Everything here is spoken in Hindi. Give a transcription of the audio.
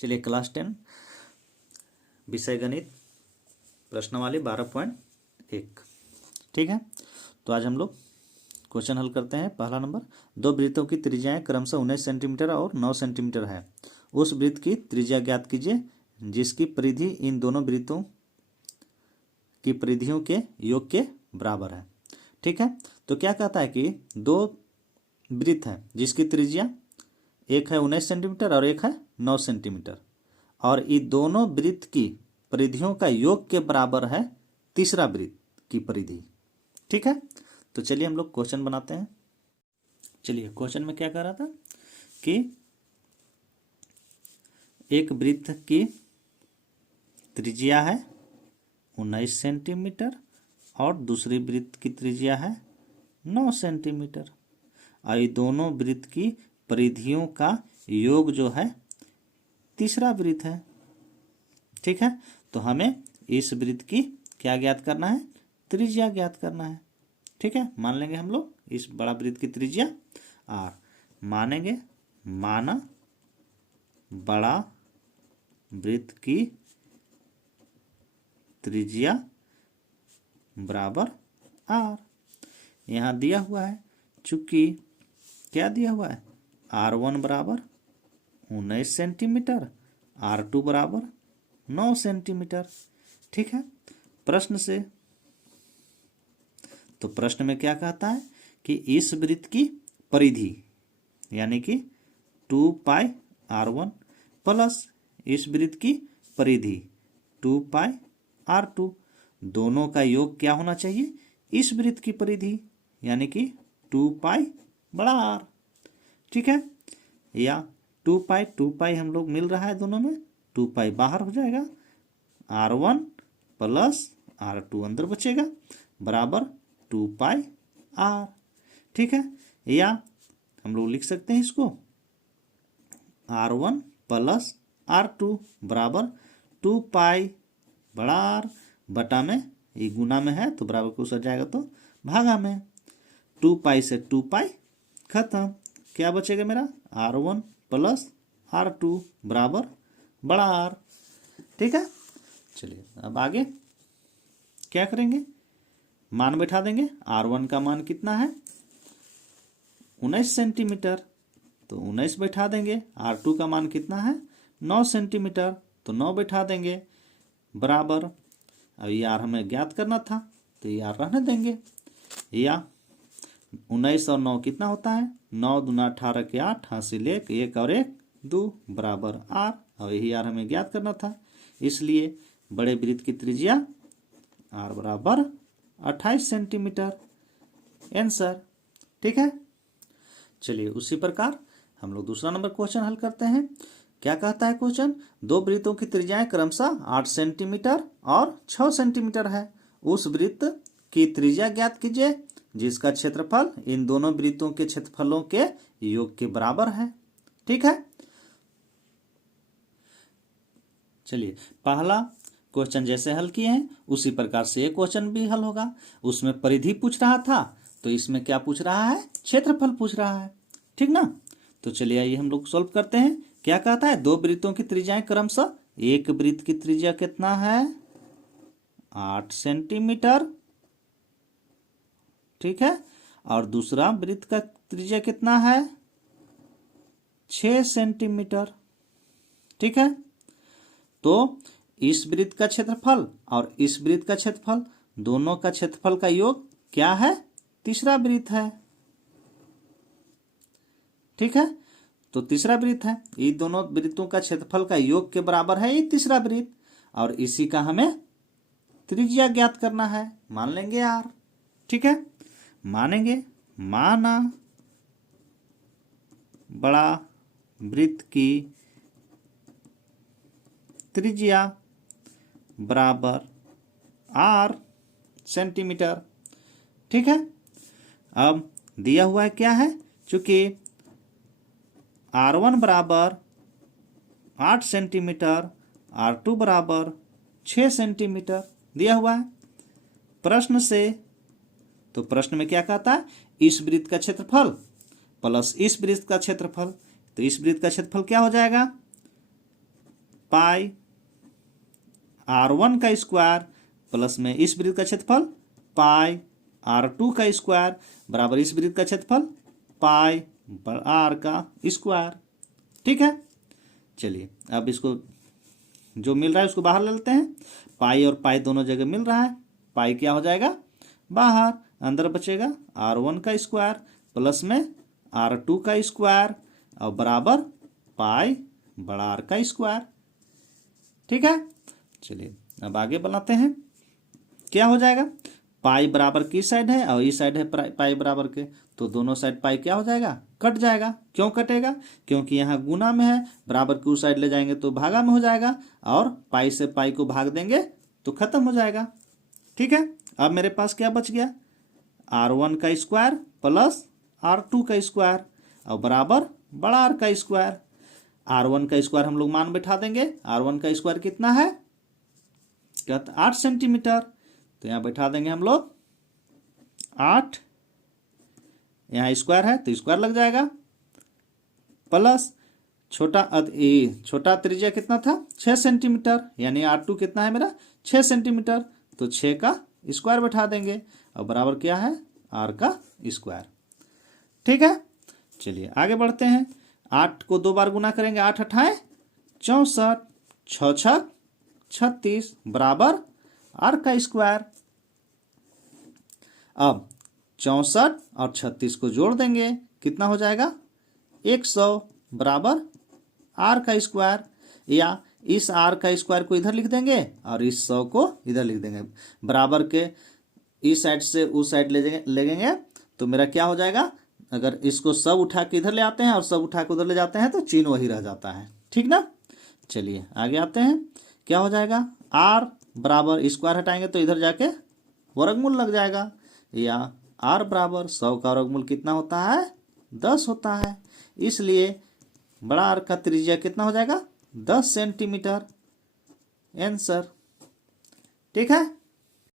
चलिए क्लास 10 विषय गणित प्रश्नावली 12.1 ठीक है। तो आज हम लोग क्वेश्चन हल करते हैं। पहला नंबर, दो वृत्तों की त्रिज्याएं क्रमशः 19 सेंटीमीटर और 9 सेंटीमीटर है। उस वृत्त की त्रिज्या ज्ञात कीजिए जिसकी परिधि इन दोनों वृत्तों की परिधियों के योग के बराबर है। ठीक है, तो क्या कहता है कि दो वृत्त हैं जिसकी त्रिज्या एक है 19 सेंटीमीटर और एक है 9 सेंटीमीटर, और ये दोनों वृत्त की परिधियों का योग के बराबर है तीसरा वृत्त की परिधि। ठीक है, तो चलिए हम लोग क्वेश्चन बनाते हैं। चलिए क्वेश्चन में क्या कह रहा था कि एक वृत्त की त्रिज्या है 19 सेंटीमीटर और दूसरी वृत्त की त्रिज्या है 9 सेंटीमीटर, और ये दोनों वृत्त की परिधियों का योग जो है तीसरा वृत्त है। ठीक है, तो हमें इस वृत्त की क्या ज्ञात करना है? त्रिज्या ज्ञात करना है। ठीक है, मान लेंगे हम लोग इस बड़ा वृत्त की त्रिज्या r, मानेंगे माना बड़ा वृत्त की त्रिज्या बराबर r। यहाँ दिया हुआ है, चूंकि क्या दिया हुआ है, r1 बराबर 19 सेंटीमीटर, r2 बराबर 9 सेंटीमीटर। ठीक है, प्रश्न से, तो प्रश्न में क्या कहता है कि इस वृत्त की परिधि यानी कि 2 पाई r1 प्लस इस वृत्त की परिधि 2 पाई r2, दोनों का योग क्या होना चाहिए? इस वृत्त की परिधि यानी कि 2 पाई बड़ा r। ठीक है, या 2 पाई हम लोग मिल रहा है दोनों में, 2 पाई बाहर हो जाएगा, r1 प्लस r2 अंदर बचेगा बराबर 2 पाई r। ठीक है, या हम लोग लिख सकते हैं इसको r1 प्लस r2 बराबर 2 पाई बड़ा r बटा में, ये गुना में है तो बराबर को सट जाएगा तो भागा में, 2 पाई से 2 पाई खत्म, क्या बचेगा मेरा? r1 प्लस r2 बराबर बड़ा r। ठीक है, चलिए अब आगे क्या करेंगे? मान बैठा देंगे। r1 का मान कितना है? 19 सेंटीमीटर, तो 19 बैठा देंगे। r2 का मान कितना है? 9 सेंटीमीटर, तो 9 बैठा देंगे बराबर, अब ये r हमें ज्ञात करना था तो ये r रहने देंगे। या 19 और 9 कितना होता है? 9 दूना 18 के 8, हासिल 1 और 1 2 बराबर r, और यही r हमें ज्ञात करना था, इसलिए बड़े वृत्त की त्रिज्या r बराबर 28 सेंटीमीटर, आंसर। ठीक है, चलिए उसी प्रकार हम लोग दूसरा नंबर क्वेश्चन हल करते हैं। क्या कहता है क्वेश्चन? दो वृत्तों की त्रिज्याएं क्रमशः 8 सेंटीमीटर और 6 सेंटीमीटर है। उस वृत्त की त्रिज्या ज्ञात कीजिए जिसका क्षेत्रफल इन दोनों वृत्तों के क्षेत्रफलों के योग के बराबर है। ठीक है, चलिए पहला क्वेश्चन जैसे हल किए हैं उसी प्रकार से ये क्वेश्चन भी हल होगा। उसमें परिधि पूछ रहा था, तो इसमें क्या पूछ रहा है? क्षेत्रफल पूछ रहा है। ठीक ना, तो चलिए आइए हम लोग सॉल्व करते हैं। क्या कहता है? दो वृत्तों की त्रिज्याएं क्रमशः, एक वृत्त की त्रिज्या कितना है? 8 सेंटीमीटर, ठीक है, और दूसरा वृत्त का त्रिज्या कितना है? 6 सेंटीमीटर। ठीक है, तो इस वृत्त का क्षेत्रफल और इस वृत्त का क्षेत्रफल, दोनों का क्षेत्रफल का योग क्या है? तीसरा वृत्त है। ठीक है, तो तीसरा वृत्त है, ये दोनों वृत्तों का क्षेत्रफल का योग के बराबर है ये तीसरा वृत्त, और इसी का हमें त्रिज्या ज्ञात करना है। मान लेंगे r। ठीक है, मानेंगे माना बड़ा वृत्त की त्रिज्या बराबर r सेंटीमीटर। ठीक है, अब दिया हुआ है क्या है? चूंकि r1 बराबर 8 सेंटीमीटर, r2 बराबर 6 सेंटीमीटर दिया हुआ है प्रश्न से, तो प्रश्न में क्या कहता है? इस वृत्त का क्षेत्रफल प्लस इस वृत्त का क्षेत्रफल, तो इस वृत्त का क्षेत्रफल क्या हो जाएगा? पाई R1 का स्क्वायर प्लस में इस वृत्त का क्षेत्रफल पाई R2 का स्क्वायर बराबर इस वृत्त का क्षेत्रफल पाई R का स्क्वायर। ठीक है, चलिए अब इसको जो मिल रहा है उसको बाहर ले लेते हैं। पाई और पाई दोनों जगह मिल रहा है, पाई क्या हो जाएगा बाहर, अंदर बचेगा R1 का स्क्वायर प्लस में R2 का स्क्वायर और बराबर पाई R का स्क्वायर। ठीक है, चलिए अब आगे बनाते हैं। क्या हो जाएगा, पाई बराबर की साइड है और इस साइड है पाई बराबर के, तो दोनों साइड पाई क्या हो जाएगा कट जाएगा। क्यों कटेगा, क्योंकि यहाँ गुना में है, बराबर की उस साइड ले जाएंगे तो भागा में हो जाएगा और पाई से पाई को भाग देंगे तो खत्म हो जाएगा। ठीक है, अब मेरे पास क्या बच गया, R1 का स्क्वायर प्लस R2 का स्क्वायर और बराबर R का स्क्वायर। R1 का स्क्वायर हम लोग मान बैठा देंगे, R1 का स्क्वायर कितना है, कहते 8 सेंटीमीटर, तो यहाँ बैठा देंगे हम लोग 8, यहाँ स्क्वायर है तो स्क्वायर लग जाएगा प्लस छोटा त्रिज्या कितना था 6 सेंटीमीटर, यानी R2 कितना है मेरा 6 सेंटीमीटर, तो 6 का स्क्वायर बैठा देंगे और बराबर क्या है R का स्क्वायर। ठीक है, चलिए आगे बढ़ते हैं। 8 को 2 बार गुना करेंगे, 8 अठाए 64, 6 छक 36 बराबर R का स्क्वायर। अब 64 और 36 को जोड़ देंगे, कितना हो जाएगा 100 बराबर R का स्क्वायर, या इस R का स्क्वायर को इधर लिख देंगे और इस 100 को इधर लिख देंगे, बराबर के इस साइड से उस साइड ले लेंगे तो मेरा क्या हो जाएगा, अगर इसको सब उठा के इधर ले आते हैं और सब उठा के उधर ले जाते हैं तो चिन्ह वही रह जाता है। ठीक ना, चलिए आगे आते हैं। क्या हो जाएगा, R बराबर स्क्वायर हटाएंगे तो इधर जाके वर्गमूल लग जाएगा, या R बराबर 100 का वर्गमूल कितना होता है 10 होता है, इसलिए R का त्रिज्या कितना हो जाएगा 10 सेंटीमीटर। आंसर। ठीक है।